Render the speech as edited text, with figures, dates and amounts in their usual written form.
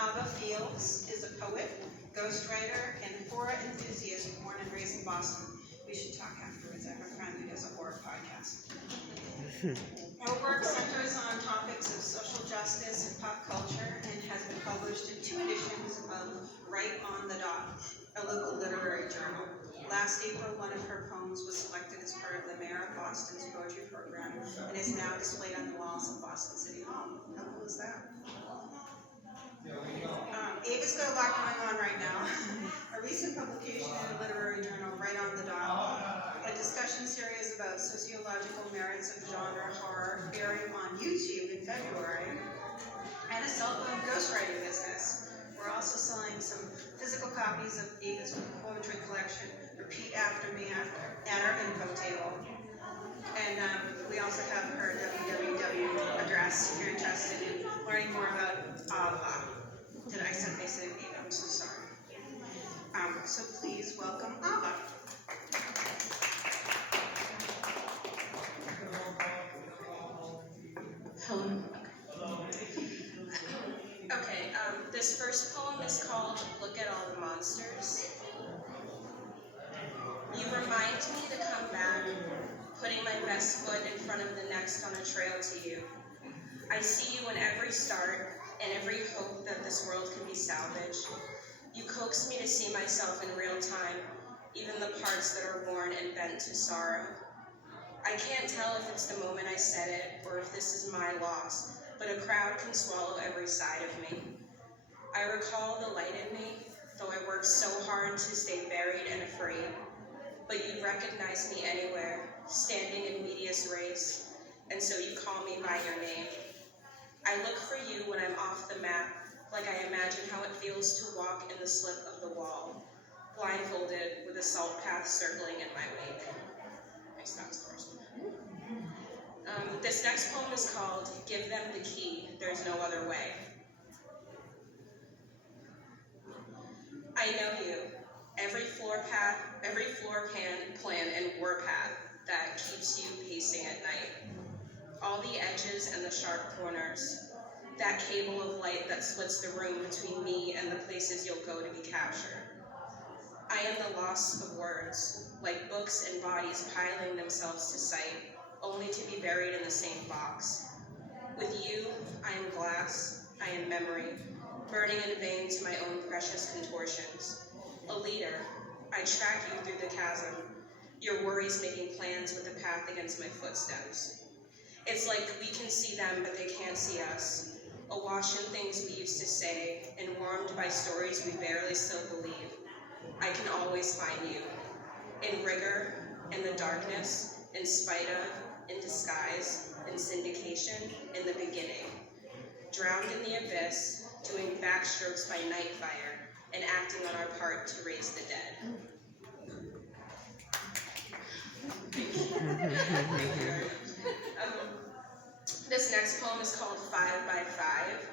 Ava Fields is a poet, ghostwriter, and horror enthusiast born and raised in Boston. We should talk afterwards. I have a friend who does a horror podcast. Her work centers on topics of social justice and pop culture and has been published in 2 editions of Right on the Dot, a local literary journal. Last April, one of her poems was selected as part of the Mayor of Boston's poetry program and is now displayed on the walls of Boston City Hall. How cool is that? Ava's got a lot going on right now. A recent publication in a literary journal, Right on the Dot, a discussion series about sociological merits of genre horror airing on YouTube in February, and a cell phone ghostwriting business. We're also selling some physical copies of Ava's poetry collection, Repeat After Me, at our info table. And we also have her www address if you're interested in learning more about Ava. Did I say Ava? I'm so sorry. So please welcome Ava. Hello. Okay, this first poem is called Look at All the Monsters. You remind me to come back, putting my best foot in front of the next on a trail to you. I see you in every start and every hope that this world can be salvaged. You coax me to see myself in real time, even the parts that are worn and bent to sorrow. I can't tell if it's the moment I said it or if this is my loss, but a crowd can swallow every side of me. I recall the light in me, though I worked so hard to stay buried and afraid. But you'd recognize me anywhere, standing in medias res, and so you call me by your name. I look for you when I'm off the map, like I imagine how it feels to walk in the slip of the wall, blindfolded with a salt path circling in my wake. Nice, that was the first one. This next poem is called Give Them the Key, There's No Other Way. I know you, every floor plan and warpath that keeps you pacing at night. All the edges and the sharp corners, that cable of light that splits the room between me and the places you'll go to be captured. I am the loss of words, like books and bodies piling themselves to sight, only to be buried in the same box. With you, I am glass, I am memory, burning in vain to my own precious contortions. A leader, I track you through the chasm, your worries making plans with the path against my footsteps. It's like we can see them, but they can't see us. Awash in things we used to say, and warmed by stories we barely still believe. I can always find you. In rigor, in the darkness, in spite of, in disguise, in syndication, in the beginning. Drowned in the abyss, doing backstrokes by night fire, and acting on our part to raise the dead. This next poem is called 5 by 5.